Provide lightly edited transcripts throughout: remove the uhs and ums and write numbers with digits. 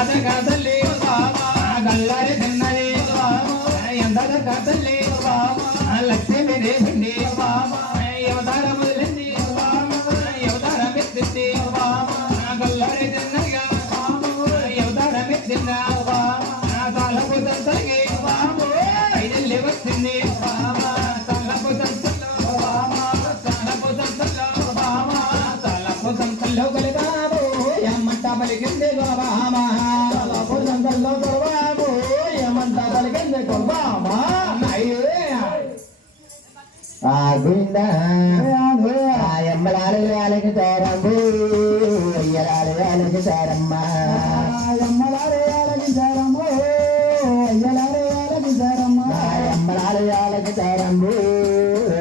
కథలే గల్లారి తిన్నది ఎంత కథలే లక్ష్మి రేసింది అవతార మొదలంది అవతారం ఎత్తింది గల్లారి తిన్నగా అవతారం ఎత్తిందా తలకు తంతలకి ఐదెల్లి వచ్చింది తలకు తంతలో తలకు తంతలో తలకు తంతలో కలిగాబో ఏమంట పలికింది బాబా తలకు తంతలో గొడవాబో ఏమంట పలికింది గొడవా ఎమ్మలాలు వేలకి చారమ్మ అయ్యలాలు వేలకి చారమ్మ ఎమ్మలాలు వేలకి చారమ్మ అయ్యలాలు వేలకి చారమ్మ ఎమ్మలాలు వేలకి చారమ్మ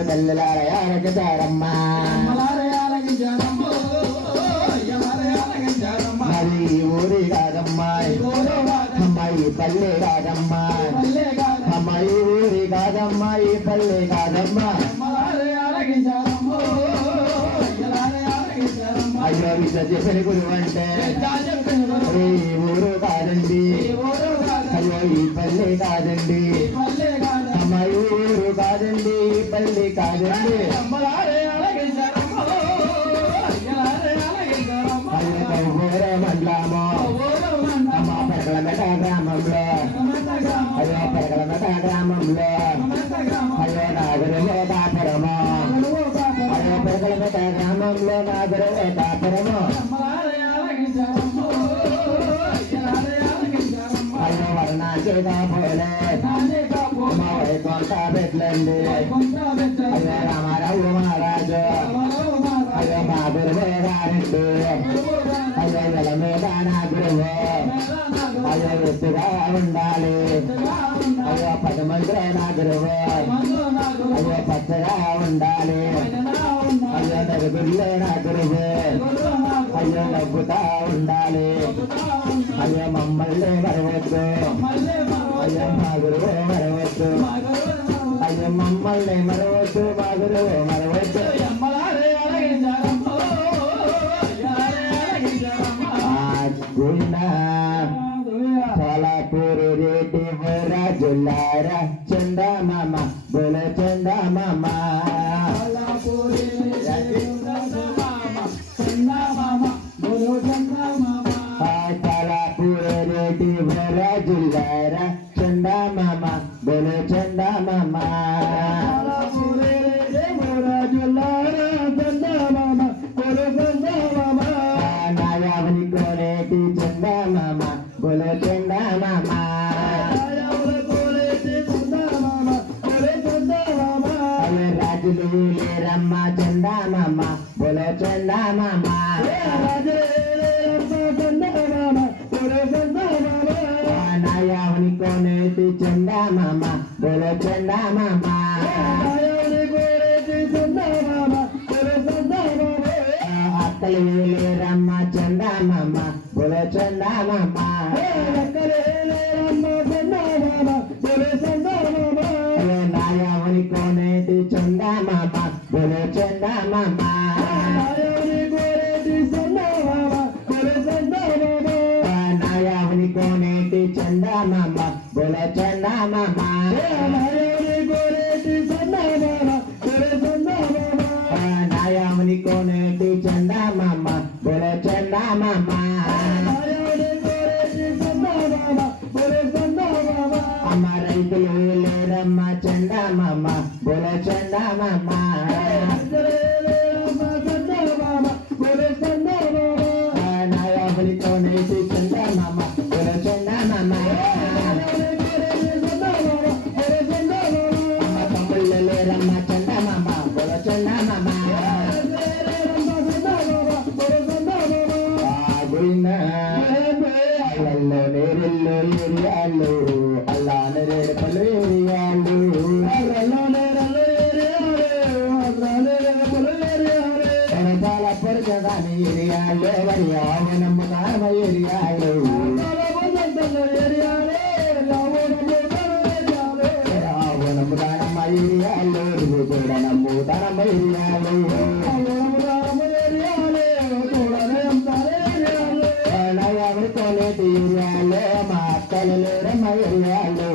తల్లిలాల వేలకి చారమ్మ మరి ఊరి కాదమ్మాయి అమ్మాయి పల్లె కాదమ్మా అమ్మాయి ఊరి కాదమ్మాయి పల్లె కాదమ్మా అయ్యో విష చెప్పని గురువు అంటే ఊరు కాదండి అయ్యో ఈ పల్లె కాదండి అమ్మాయి ఊరు కాదండి పల్లె కాదండి మండలము అమ్మ పెరగలమెట గ్రామంలో అయ్యో పెరగలమెట గ్రామంలో అయ్యో నాగరలో కాపురము అయ్యో పెరగలమెట గ్రామంలో నాగరలో కాపురము అయ్యో వర్ణాంచి కాపోలే మా వైకుంఠ పెట్లండి అయ్యో రామారావు మహారాజు అయ్యో మా గురువు గారండి అయ్యో నెల మీద నా గురువు అయ్యో ఎత్తుగా ఉండాలి అయ్యో 10 మంది నా గురువు అయ్యో పచ్చగా ఉండాలి అయ్యో నలుగురిలో నా గురువు అయ్యో నవ్వుతా ఉండాలి అయ్యో మమ్మల్ని మరవద్దు అయ్యో మా గురువు మరవద్దు అయ్యో మమ్మల్ని మరవద్దు మా గురువు మరవద్దు सोलापुर रेटी बोरा जुलारा चंदा मामा बोले चंदा मामा सोलापुर रेटी बोरा जुलारा चंदा मामा बोले चंदा मामा चंदा मामा बोले चंदा मामा अरे राजलू ले रम्मा चंदा मामा बोले चंदा मामा नायावनी कोने चंदा मामा बोले चंदा मामा ले रम्मा चंदा मामा बोले चंदा मामा नायावनी कोने चंदा मामा बोले चंदा मामा नायावनी कोने चंदा मामा बोले चंदा मामा नायावनी कोने चंदा मामा बोले चंदा मामा हमारा రైతులు లేరమ్మ చందా మామ बोले चंदा मामा नायावनी कोने चंदा मामा बोले चंदा मामा తమ్ముళ్ళు లేరమ్మ చందా మామ बोले चंदा मामा అల్లలో నేరెల్లో ఏరియాలు అల్లా నేరేడు పలు ఏరియాలు చాలా పొరచదాని ఏరియాలు మరి ఆవనమ్మ ఏరియాలు ఆవనమ్మ దానమ్మ ఏరియాలు చూడనమ్ము దానమ్మ ఏరియాలు कोने రక్కలలేరమ్మ ఏరియాలు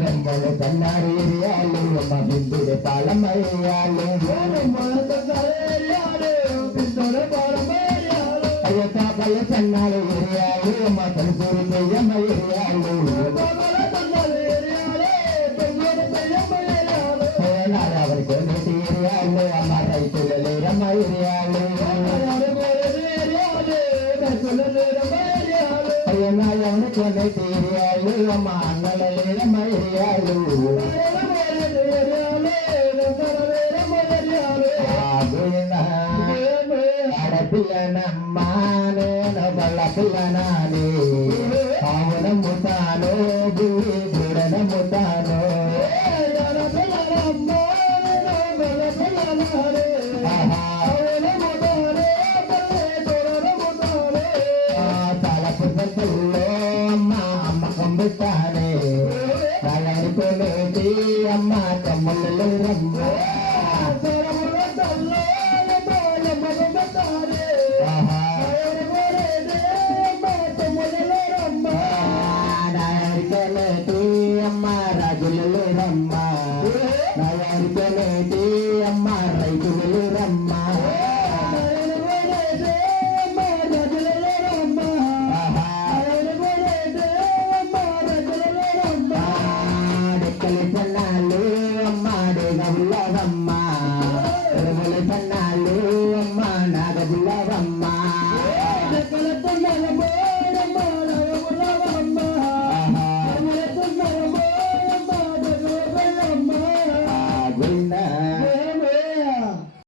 రెంబలు కన్నారు ఏరియాలు అమ్మ బిందుడు పాలమ్మ ఏరియాలు అయ్య కాపల కన్నారు ఏరియాలు అమ్మ తలుపూరు పెయ్యమ్మ ఏరియాలు నారావరి కొన్నిటి ఏరియాలు అమ్మ రైతుల లేరమ్మ ఏరియాలు అయ్య నాయవని కొన్నిటి ఏరియాలు అమ్మ అన్నల లేరమ్మ ఏరియాలు ఆడపిల్లనమ్మా నేను బల్ల పిల్లనాని ఆవునమ్ముతాను దూడనమ్ముతాను తలపుల్లో అమ్మ అమ్మకం పెట్టానే తలనుకోలేటి అమ్మ తమ్ముళ్ళు రమ్మ